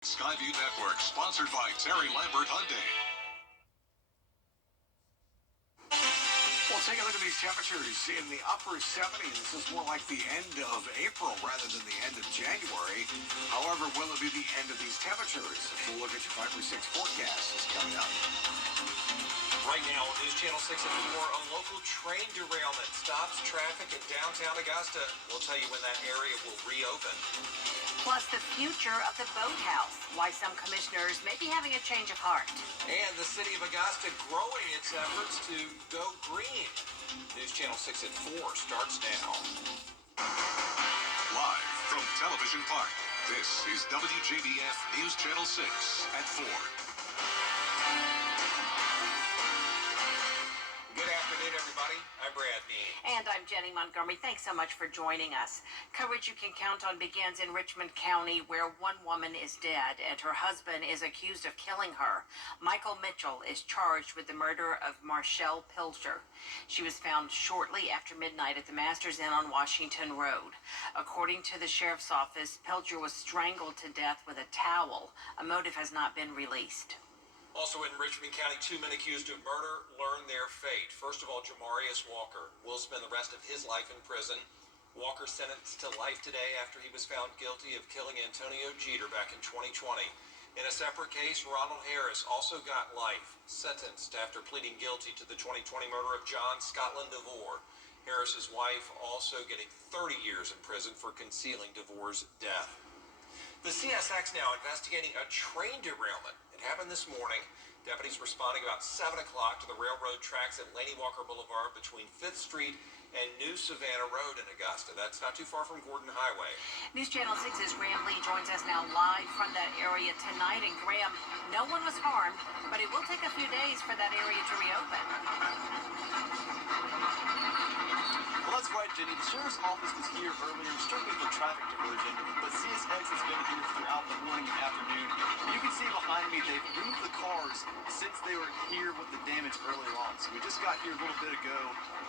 Skyview Network, sponsored by Terry Lambert Hyundai. Well, take a look at these temperatures in the upper 70s. This is more like the end of April rather than the end of January. However, will it be the end of these temperatures? We'll look at your 5 or 6 forecast coming up. Right now, News Channel 6 at 4, a local train derailment stops traffic in downtown Augusta. We'll tell you when that area will reopen. Plus, the future of the boathouse, why some commissioners may be having a change of heart. And the city of Augusta growing its efforts to go green. News Channel 6 at 4 starts now. Live from Television Park, this is WJBF News Channel 6 at 4. Good afternoon, everybody. I'm Brad Mead. And I'm Jenny Montgomery. Thanks so much for joining us. Coverage you can count on begins in Richmond County, where one woman is dead and her husband is accused of killing her. Michael Mitchell is charged with the murder of Marshall Pilger. She was found shortly after midnight at the Masters Inn on Washington Road. According to the sheriff's office, Pilger was strangled to death with a towel. A motive has not been released. Also in Richmond County, 2 men accused of murder learn their fate. First of all, Jamarius Walker will spend the rest of his life in prison. Walker sentenced to life today after he was found guilty of killing Antonio Jeter back in 2020. In a separate case, Ronald Harris also got life, sentenced after pleading guilty to the 2020 murder of John Scotland DeVore. Harris's wife also getting 30 years in prison for concealing DeVore's death. The CSX now investigating a train derailment. It happened this morning. Deputies responding about 7 o'clock to the railroad tracks at Laney Walker Boulevard between 5th Street and New Savannah Road in Augusta. That's not too far from Gordon Highway. News Channel 6's Graham Lee joins us now live from that area tonight. And Graham, no one was harmed, but it will take a few days for that area to reopen. Well, that's right, Jenny. The sheriff's office was here earlier, strictly for traffic diversion, but CSX has been here throughout the morning and afternoon. And you can see behind me, they've moved the cars since they were here with the damage earlier on. So we just got here a little bit ago,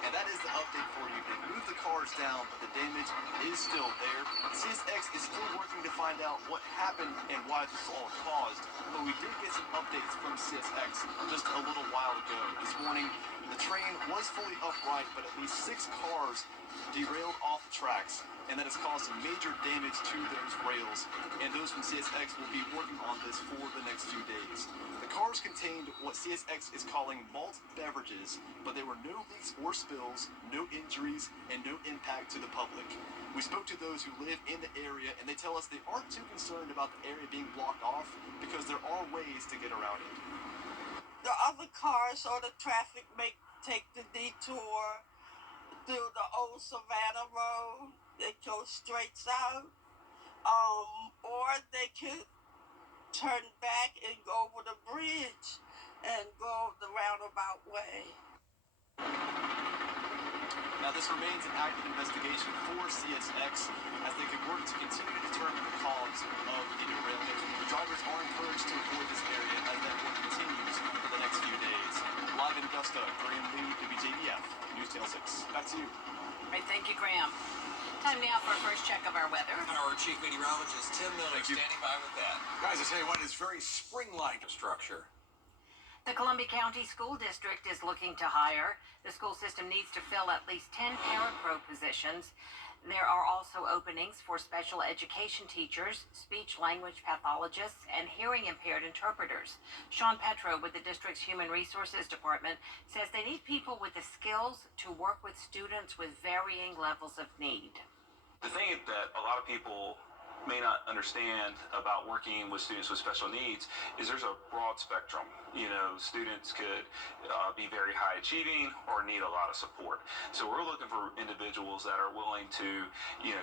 and that is the update for you. They moved the cars down, but the damage is still there. CSX is still working to find out what happened and why this all caused, but we did get some updates from CSX just a little while ago. This morning, the train was fully upright, but at least 6 cars derailed off the tracks, and that has caused some major damage to those rails. And those from CSX will be working on this for the next few days. The cars contained what CSX is calling malt beverages, but there were no leaks or spills, no injuries, and no impact to the public. We spoke to those who live in the area, and they tell us they aren't too concerned about the area being blocked off because there are ways to get around it. The other cars or the traffic may take the detour through the old Savannah Road. They go straight south. Or they could turn back and go over the bridge and go the roundabout way. Now, this remains an active investigation for CSX as they could work to continue to determine the cause of the derailment. Drivers are encouraged to avoid this area as that work continues for the next few days. Live in Augusta, Graham Lee, WJBF, News Channel 6. Back to you. All right, thank you, Graham. Time now for a first check of our weather. Our chief meteorologist, Tim Miller, standing by with that. Guys, I tell you what, it's very spring-like structure. The Columbia County School District is looking to hire. The school system needs to fill at least 10 parapro positions. There are also openings for special education teachers, speech-language pathologists, and hearing-impaired interpreters. Sean Petro with the district's Human Resources Department says they need people with the skills to work with students with varying levels of need. The thing that a lot of people may not understand about working with students with special needs is there's a broad spectrum. You know, students could be very high achieving or need a lot of support. So we're looking for individuals that are willing to,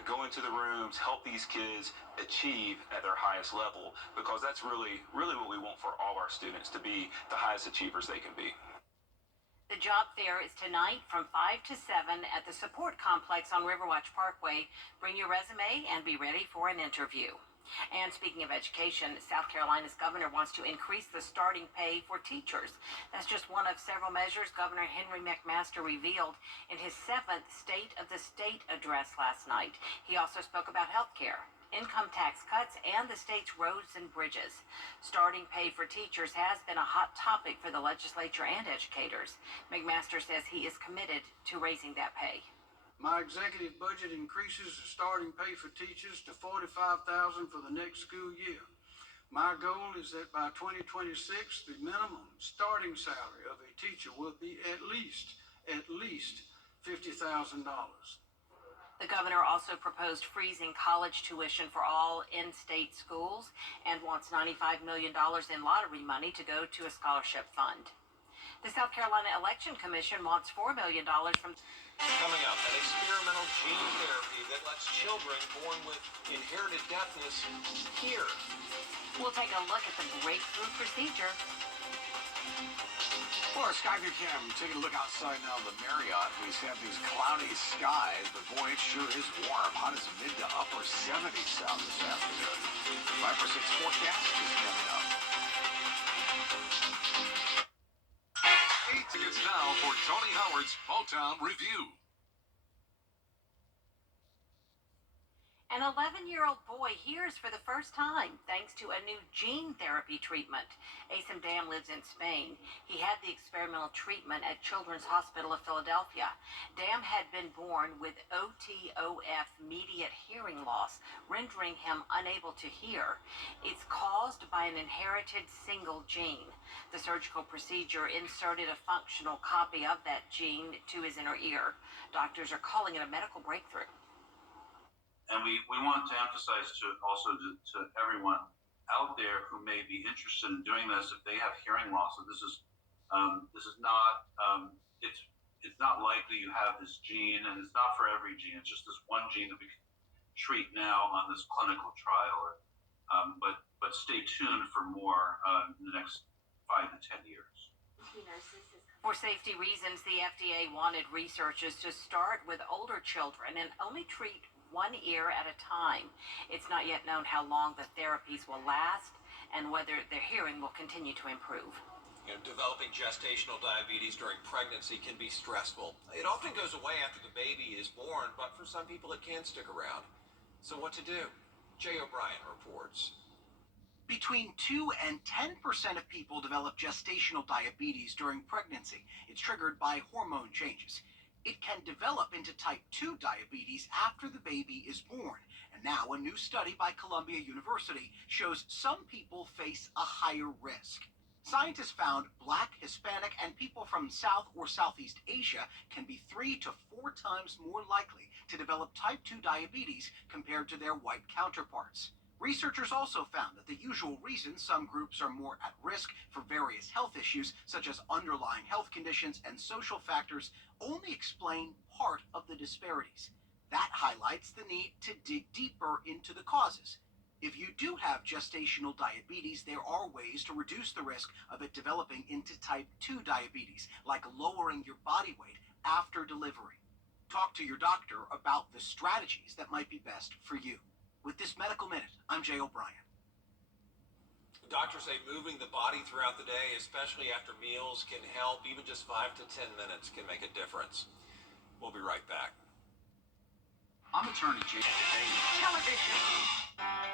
go into the rooms, help these kids achieve at their highest level, because that's really what we want for all our students, to be the highest achievers they can be. The job fair is tonight from 5 to 7 at the Support Complex on Riverwatch Parkway. Bring your resume and be ready for an interview. And speaking of education, South Carolina's governor wants to increase the starting pay for teachers. That's just one of several measures Governor Henry McMaster revealed in his 7th State of the State address last night. He also spoke about health care. income tax cuts, and the state's roads and bridges. Starting pay for teachers has been a hot topic for the legislature and educators. McMaster says he is committed to raising that pay. My executive budget increases the starting pay for teachers to $45,000 for the next school year. My goal is that by 2026, the minimum starting salary of a teacher will be at least $50,000. The governor also proposed freezing college tuition for all in-state schools and wants $95 million in lottery money to go to a scholarship fund. The South Carolina Election Commission wants $4 million from... Coming up, an experimental gene therapy that lets children born with inherited deafness hear. We'll take a look at the breakthrough procedure. Well, our Skyview cam taking a look outside now of the Marriott. We have these cloudy skies, but boy, it sure is warm. Hot as mid to upper 70s out this afternoon. 5 for 6 forecast is coming up. 8 tickets now for Tony Howard's Motown Review. An 11-year-old boy hears for the first time thanks to a new gene therapy treatment. Asim Dam lives in Spain. He had the experimental treatment at Children's Hospital of Philadelphia. Dam had been born with OTOF, mediate hearing loss, rendering him unable to hear. It's caused by an inherited single gene. The surgical procedure inserted a functional copy of that gene to his inner ear. Doctors are calling it a medical breakthrough. And we want to emphasize to everyone out there who may be interested in doing this, if they have hearing loss, that this is not it's not likely you have this gene, and it's not for every gene. It's just this one gene that we can treat now on this clinical trial. But stay tuned for more in the next 5 to 10 years. For safety reasons, the FDA wanted researchers to start with older children and only treat one ear at a time. It's not yet known how long the therapies will last and whether their hearing will continue to improve. Developing gestational diabetes during pregnancy can be stressful. It often goes away after the baby is born, but for some people it can stick around. So what to do? Jay O'Brien reports. Between 2 and 10% of people develop gestational diabetes during pregnancy. It's triggered by hormone changes. It can develop into type 2 diabetes after the baby is born. And now a new study by Columbia University shows some people face a higher risk. Scientists found Black, Hispanic, and people from South or Southeast Asia can be 3 to 4 times more likely to develop type 2 diabetes compared to their white counterparts. Researchers also found that the usual reasons some groups are more at risk for various health issues, such as underlying health conditions and social factors, only explain part of the disparities. That highlights the need to dig deeper into the causes. If you do have gestational diabetes, there are ways to reduce the risk of it developing into type 2 diabetes, like lowering your body weight after delivery. Talk to your doctor about the strategies that might be best for you. With this Medical Minute, I'm Jay O'Brien. Doctors say moving the body throughout the day, especially after meals, can help. Even just 5 to 10 minutes can make a difference. We'll be right back. I'm attorney Jay. Television.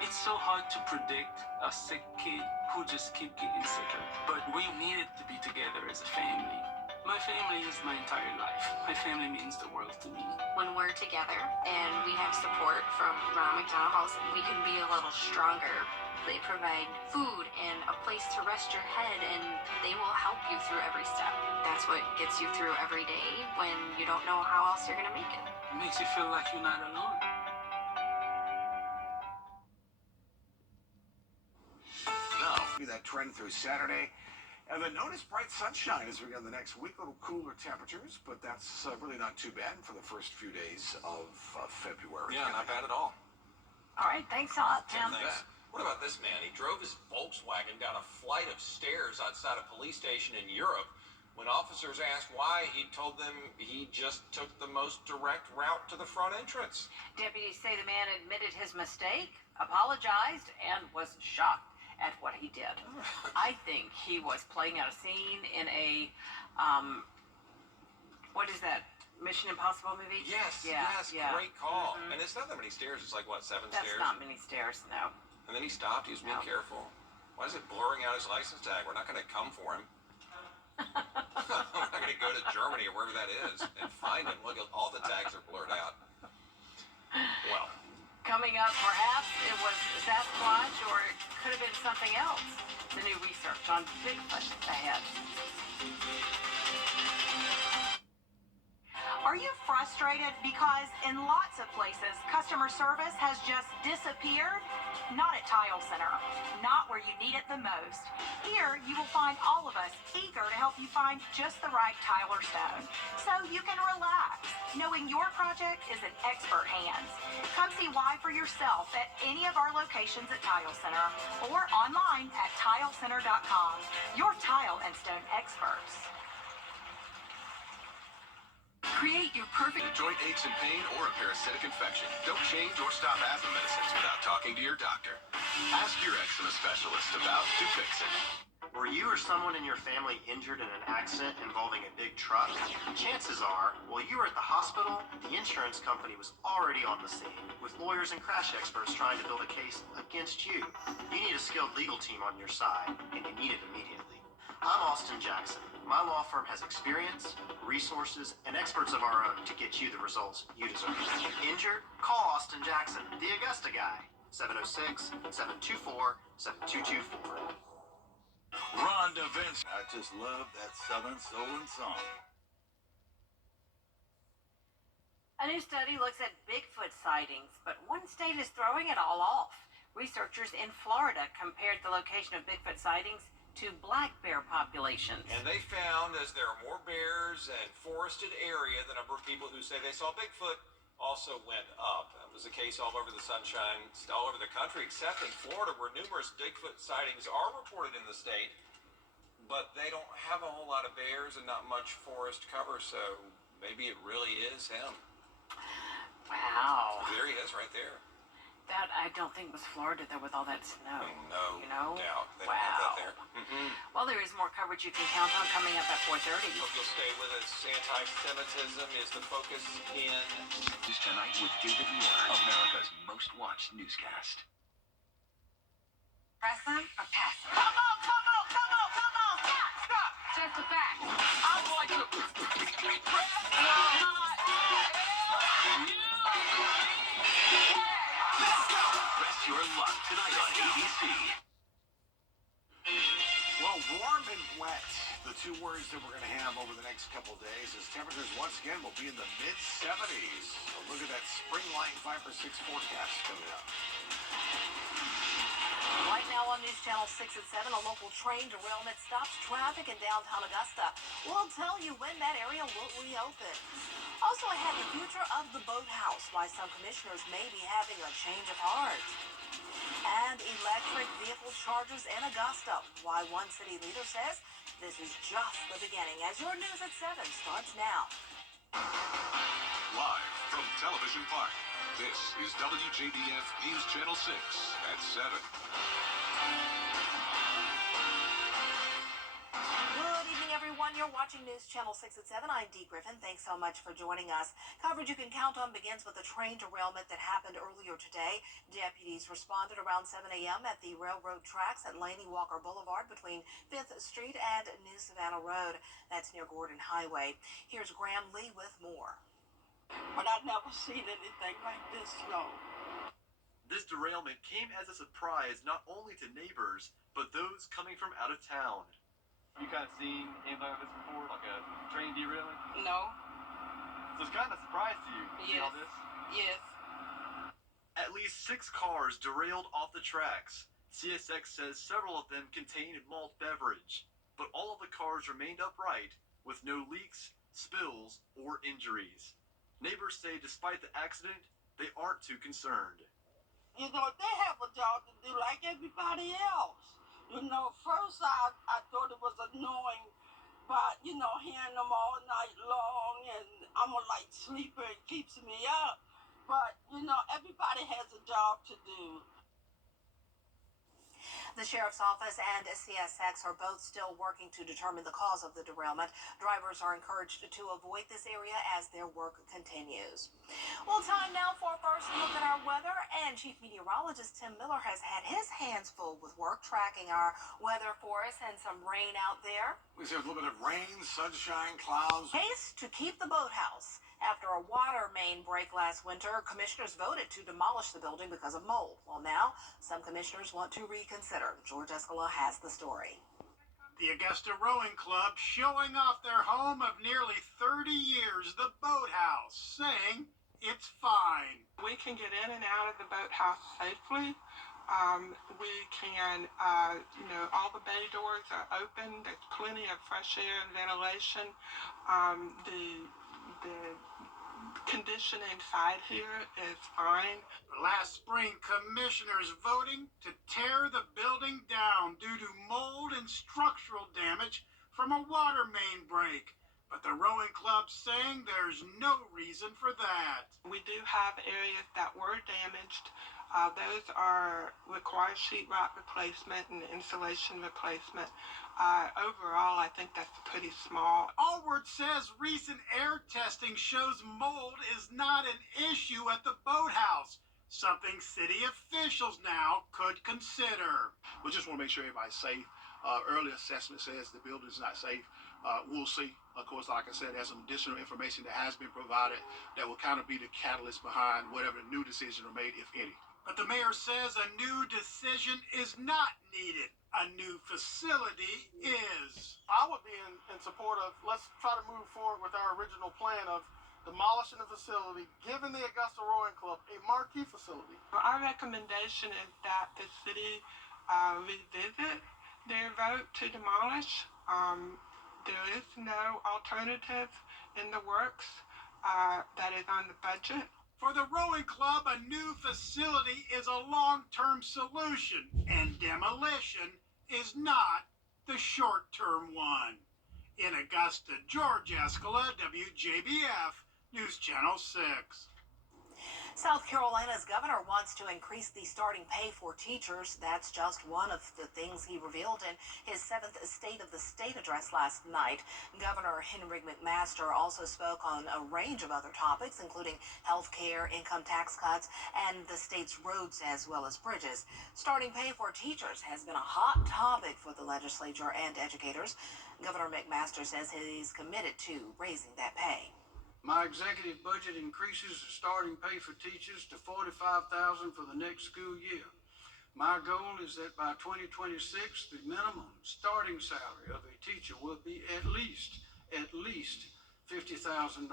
It's so hard to predict a sick kid who just keep getting sicker. But we needed to be together as a family. My family is my entire life. My family means the world to me. When we're together and we have support from Ronald McDonald House, we can be a little stronger. They provide food and a place to rest your head, and they will help you through every step. That's what gets you through every day when you don't know how else you're going to make it. It makes you feel like you're not alone. Now, be that trend through Saturday. And then notice bright sunshine as we go in the next week. A little cooler temperatures, but that's really not too bad for the first few days of February. Yeah, not bad at all. All right, thanks a lot, Tim. Thanks. What about this man? He drove his Volkswagen down a flight of stairs outside a police station in Europe. When officers asked why, he told them he just took the most direct route to the front entrance. Deputies say the man admitted his mistake, apologized, and was shocked at what he did. I think he was playing out a scene in a, what is that Mission Impossible movie? Yes, Yeah, yes, yeah. great call. And it's not that many stairs. It's like, what, 7 That's stairs? not many stairs, no. And then he stopped. He was being No. careful. Why is it blurring out his license tag? We're not going to come for him. I'm not going to go to Germany or wherever that is and find him. Look, all the tags are blurred out. Well, Coming up, perhaps it was Sasquatch or it could have been something else. The new research on Bigfoot ahead. Are you frustrated because in lots of places customer service has just disappeared? Not at Tile Center. Not where you need it the most. Here you will find all of us eager to help you find just the right tile or stone, so you can relax, knowing your project is in expert hands. Come see why for yourself at any of our locations at Tile Center or online at tilecenter.com. Your tile and stone experts. Create your perfect joint aches and pain or a parasitic infection. Don't change or stop asthma medicines without talking to your doctor. Ask your eczema specialist about Dupixent. Were you or someone in your family injured in an accident involving a big truck? Chances are, while you were at the hospital, the insurance company was already on the scene, with lawyers and crash experts trying to build a case against you. You need a skilled legal team on your side, and you need it immediately. I'm Austin Jackson. My law firm has experience, resources, and experts of our own to get you the results you deserve. Injured? Call Austin Jackson, the Augusta guy. 706-724-7224. Rhonda Vince. I just love that Southern soul and song. A new study looks at Bigfoot sightings, but one state is throwing it all off. Researchers in Florida compared the location of Bigfoot sightings to black bear populations. and they found as there are more bears and forested area, the number of people who say they saw Bigfoot also went up. That was the case all over the sunshine, all over the country, except in Florida, where numerous Bigfoot sightings are reported in the state, but they don't have a whole lot of bears and not much forest cover, so maybe it really is him. Wow. There he is right there. That I don't think was Florida though with all that snow. No You know? doubt. They don't have that there. Well, there is more coverage you can count on coming up at 4:30. Hope you'll stay with us. Anti-Semitism is the focus in News Tonight with David Moore, America's most watched newscast. Press them or pass them? Come on! Stop! Just a fact. I'm going to press Press your luck tonight on ABC. Well, warm and wet, the two words that we're going to have over the next couple of days as temperatures once again will be in the mid-70s. So look at that spring-like 5 or 6 forecast coming up. Right now on News Channel 6 and 7, a local train derailment stops traffic in downtown Augusta. We'll tell you when that area will reopen. Also ahead, the future of the boathouse, why some commissioners may be having a change of heart. And electric vehicle chargers in Augusta, why one city leader says this is just the beginning. As your news at 7 starts now. Live from Television Park, this is WJBF News Channel 6 at 7. Good evening, everyone. You're watching News Channel 6 at 7. I'm Dee Griffin. Thanks so much for joining us. Coverage you can count on begins with a train derailment that happened earlier today. Deputies responded around 7 a.m. at the railroad tracks at Laney Walker Boulevard between 5th Street and New Savannah Road. That's near Gordon Highway. Here's Graham Lee with more. But I've never seen anything like this snow. This derailment came as a surprise not only to neighbors, but those coming from out of town. You kind of seen anything like this before, like a train derailing? No. So it's kind of a surprise to you. See all this? Yes. At least 6 cars derailed off the tracks. CSX says several of them contained malt beverage, but all of the cars remained upright with no leaks, spills, or injuries. Neighbors say despite the accident, they aren't too concerned. You know, they have a job to do like everybody else. You know, first I thought it was annoying, but, you know, hearing them all night long, and I'm a light sleeper, it keeps me up. But, you know, everybody has a job to do. The sheriff's office and CSX are both still working to determine the cause of the derailment. Drivers are encouraged to avoid this area as their work continues. Well, time now for a first look at our weather, and Chief Meteorologist Tim Miller has had his hands full with work tracking our weather for us and some rain out there. We see a little bit of rain, sunshine, clouds. Case to keep the boathouse. After a water main break last winter, commissioners voted to demolish the building because of mold. Well, now some commissioners want to reconsider. George Escala has the story. The Augusta Rowing Club showing off their home of nearly 30 years, the boathouse, saying it's fine. We can get in and out of the boathouse safely. We can, all the bay doors are open. There's plenty of fresh air and ventilation. The condition inside here is fine. Last spring, commissioners voting to tear the building down due to mold and structural damage from a water main break. But the rowing club saying there's no reason for that. We do have areas that were damaged. Those require sheetrock replacement and insulation replacement. Overall, I think that's pretty small. Allward says recent air testing shows mold is not an issue at the boathouse, something city officials now could consider. We just want to make sure everybody's safe. Early assessment says the building is not safe. We'll see. Of course, like I said, there's some additional information that has been provided that will kind of be the catalyst behind whatever new decisions are made, if any. But the mayor says a new decision is not needed. A new facility is. I would be in support of, let's try to move forward with our original plan of demolishing the facility, giving the Augusta Rowing Club a marquee facility. Our recommendation is that the city revisit their vote to demolish. There is no alternative in the works that is on the budget. For the rowing club, a new facility is a long-term solution, and demolition is not the short-term one. In Augusta, George Escala, WJBF, News Channel 6. South Carolina's governor wants to increase the starting pay for teachers. That's just one of the things he revealed in his 7th State of the State address last night. Governor Henry McMaster also spoke on a range of other topics, including health care, income tax cuts, and the state's roads as well as bridges. Starting pay for teachers has been a hot topic for the legislature and educators. Governor McMaster says he's committed to raising that pay. My executive budget increases the starting pay for teachers to $45,000 for the next school year. My goal is that by 2026, the minimum starting salary of a teacher will be at least $50,000.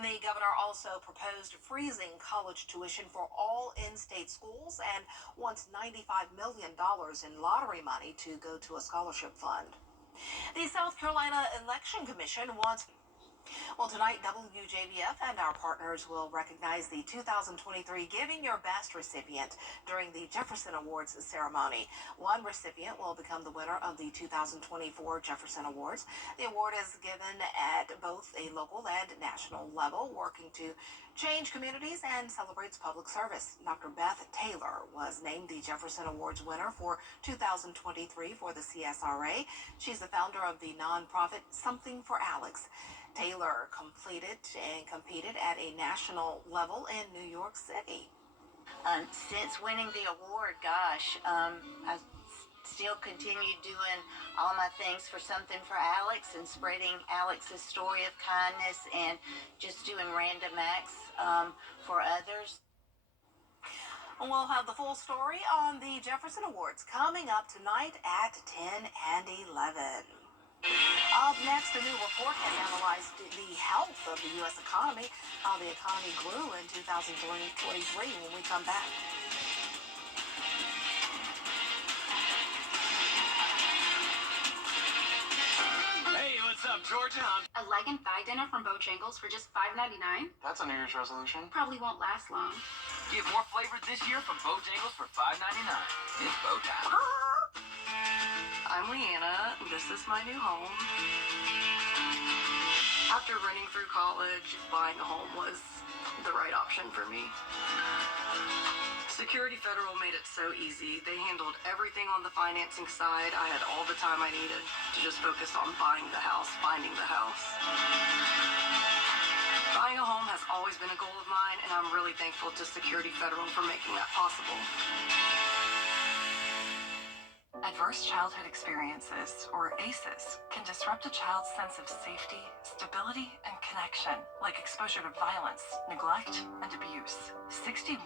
The governor also proposed freezing college tuition for all in-state schools and wants $95 million in lottery money to go to a scholarship fund. The South Carolina Election Commission wants... Well, tonight, WJBF and our partners will recognize the 2023 Giving Your Best recipient during the Jefferson Awards ceremony. One recipient will become the winner of the 2024 Jefferson Awards. The award is given at both a local and national level, working to change communities and celebrates public service. Dr. Beth Taylor was named the Jefferson Awards winner for 2023 for the CSRA. She's the founder of the nonprofit Something for Alex. Taylor completed and competed at a national level in New York City. Since winning the award, I still continue doing all my things for Something for Alex and spreading Alex's story of kindness and just doing random acts for others. We'll have the full story on the Jefferson Awards coming up tonight at 10 and 11. Up next, a new report has analyzed the health of the U.S. economy, how the economy grew in 2023 when we come back. Hey, what's up, Georgia? A leg and thigh dinner from Bojangles for just $5.99? That's a New Year's resolution. Probably won't last long. Get more flavor this year from Bojangles for $5.99. It's bow time. I'm Leanna. This is my new home. After running through college, buying a home was the right option for me. Security Federal made it so easy. They handled everything on the financing side. I had all the time I needed to just focus on buying the house, finding the house. Buying a home has always been a goal of mine, and I'm really thankful to Security Federal for making that possible. Adverse childhood experiences, or ACEs, can disrupt a child's sense of safety, stability, and connection, like exposure to violence, neglect, and abuse. 61%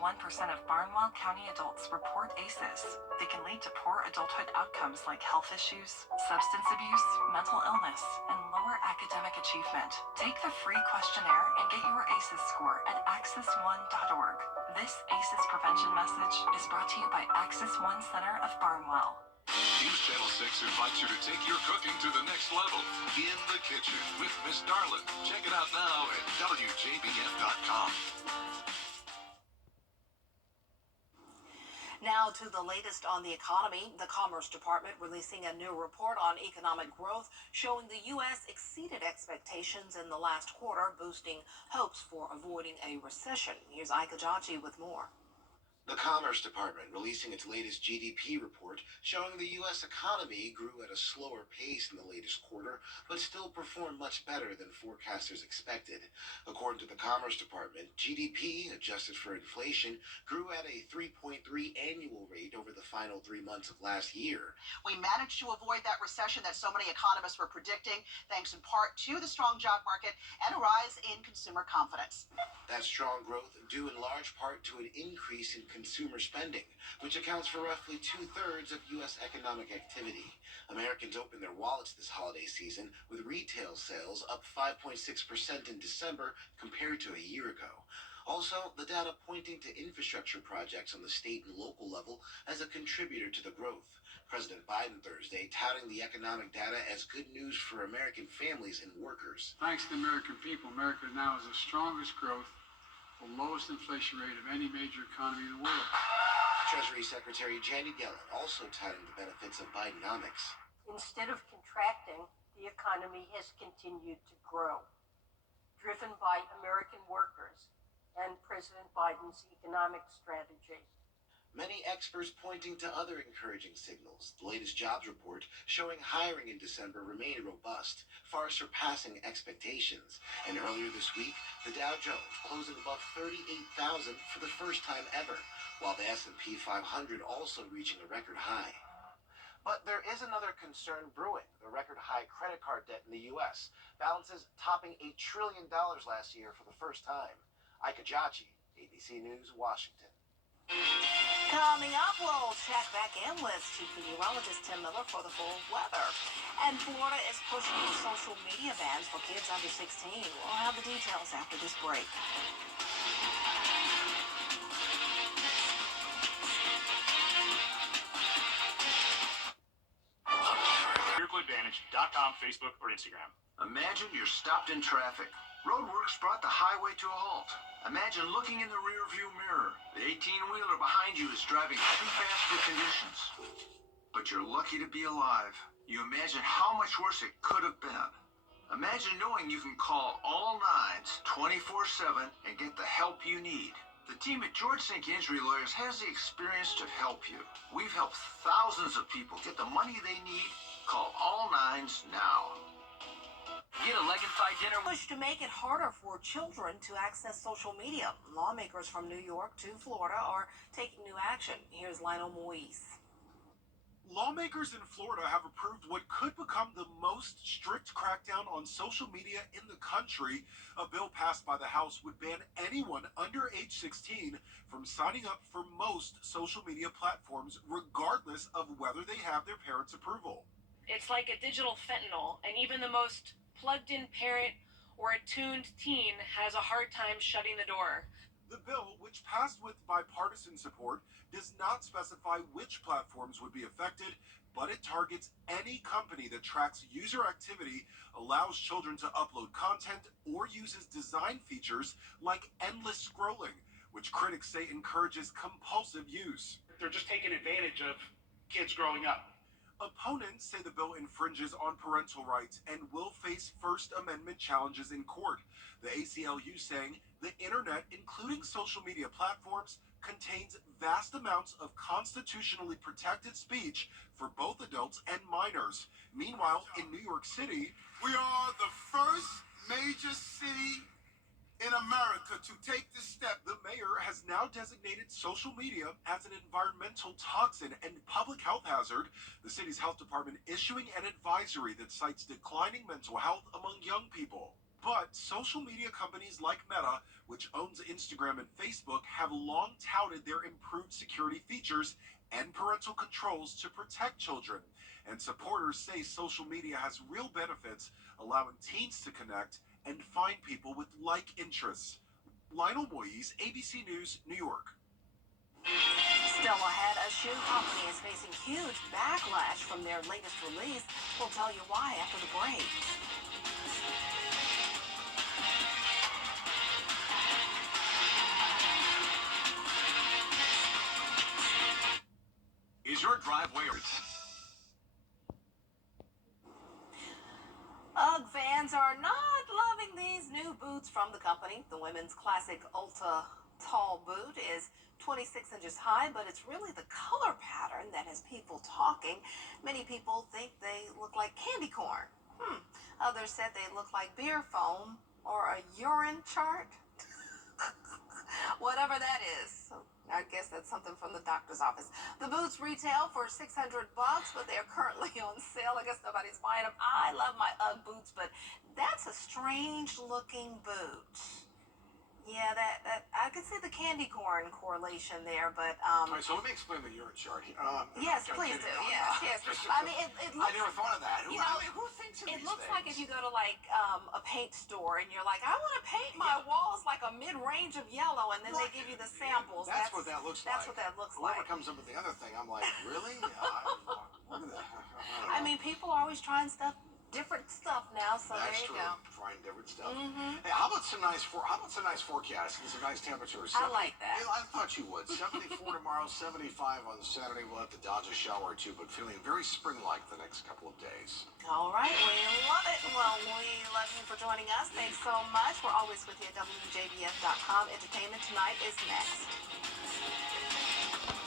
of Barnwell County adults report ACEs. They can lead to poor adulthood outcomes like health issues, substance abuse, mental illness, and lower academic achievement. Take the free questionnaire and get your ACEs score at access1.org. This ACEs prevention message is brought to you by Access One Center of Barnwell. News Channel 6 invites you to take your cooking to the next level. In the Kitchen with Miss Darlin. Check it out now at WJBF.com. Now to the latest on the economy. The Commerce Department releasing a new report on economic growth showing the U.S. exceeded expectations in the last quarter, boosting hopes for avoiding a recession. Here's Ika Jachi with more. The Commerce Department releasing its latest GDP report showing the U.S. economy grew at a slower pace in the latest quarter, but still performed much better than forecasters expected. According to the Commerce Department, GDP, adjusted for inflation, grew at a 3.3 annual rate over the final 3 months of last year. We managed to avoid that recession that so many economists were predicting, thanks in part to the strong job market and a rise in consumer confidence. That strong growth due in large part to an increase in consumer spending, which accounts for roughly 2/3 of U.S. economic activity. Americans opened their wallets this holiday season, with retail sales up 5.6% in December compared to a year ago. Also, the data pointing to infrastructure projects on the state and local level as a contributor to the growth. President Biden Thursday touting the economic data as good news for American families and workers. Thanks to the American people, America now has the strongest growth, the lowest inflation rate of any major economy in the world. Treasury Secretary Janet Yellen also touting the benefits of Bidenomics. Instead of contracting, the economy has continued to grow, driven by American workers and President Biden's economic strategy. Many experts pointing to other encouraging signals. The latest jobs report showing hiring in December remained robust, far surpassing expectations. And earlier this week, the Dow Jones closing above 38,000 for the first time ever, while the S&P 500 also reaching a record high. But there is another concern brewing, the record high credit card debt in the U.S. Balances topping $8 trillion last year for the first time. Ika Jachi, ABC News, Washington. Coming up, we'll check back in with Chief Meteorologist Tim Miller for the full weather. And Florida is pushing for social media bans for kids under 16. We'll have the details after this break. VehicleAdvantage.com, Facebook, or Instagram. Imagine you're stopped in traffic. Roadworks brought the highway to a halt. Imagine looking in the rearview mirror. The 18-wheeler behind you is driving too fast for conditions. But you're lucky to be alive. You imagine how much worse it could have been. Imagine knowing you can call all nines 24/7 and get the help you need. The team at George Sink Injury Lawyers has the experience to help you. We've helped thousands of people get the money they need. Call all nines now. Get a leg inside dinner. Push to make it harder for children to access social media. Lawmakers from New York to Florida are taking new action. Here's Lionel Moise. Lawmakers in Florida have approved what could become the most strict crackdown on social media in the country. A bill passed by the House would ban anyone under age 16 from signing up for most social media platforms, regardless of whether they have their parents' approval. It's like a digital fentanyl, and even the most plugged-in parent or attuned teen has a hard time shutting the door. The bill, which passed with bipartisan support, does not specify which platforms would be affected, but it targets any company that tracks user activity, allows children to upload content, or uses design features like endless scrolling, which critics say encourages compulsive use. They're just taking advantage of kids growing up. Opponents say the bill infringes on parental rights and will face First Amendment challenges in court. The ACLU saying the internet, including social media platforms, contains vast amounts of constitutionally protected speech for both adults and minors. Meanwhile, in New York City, we are the first major city in America to take this step. The mayor has now designated social media as an environmental toxin and public health hazard. The city's health department issuing an advisory that cites declining mental health among young people. But social media companies like Meta, which owns Instagram and Facebook, have long touted their improved security features and parental controls to protect children. And supporters say social media has real benefits, allowing teens to connect and find people with like interests. Lionel Moise, ABC News, New York. Still ahead, a shoe company is facing huge backlash from their latest release. We'll tell you why after the break. Is your driveway... UGG fans are not loving these new boots from the company. The women's classic Ultra tall boot is 26 inches high, but it's really the color pattern that has people talking. Many people think they look like candy corn. Others said they look like beer foam or a urine chart. Whatever that is. So I guess that's something from the doctor's office. The boots retail for $600, but they're currently on sale. I guess nobody's buying them. I love my UGG boots, but that's a strange looking boot. Yeah, that I could see the candy corn correlation there, but All right, so let me explain the urine chart. yes, please do. Yes. I mean, it looks. I never thought of that. Who thinks of it these looks things? like if you go to like a paint store and you're like, I want to paint my walls like a mid-range of yellow, and then they give you the samples. That's what that looks like. That's what that looks Whoever like. comes up with the other thing, I'm like, really? I mean, people are always trying different stuff now. So That's there you true. go. Trying different stuff. Hey, how about some nice forecast and some nice temperatures? I like that. I thought you would. 74 tomorrow, 75 on Saturday. We'll have to dodge a shower or two, but feeling very spring-like the next couple of days. All right, we love it. Well, we love you for joining us. Thanks so much. We're always with you at WJBF.com. Entertainment Tonight is next.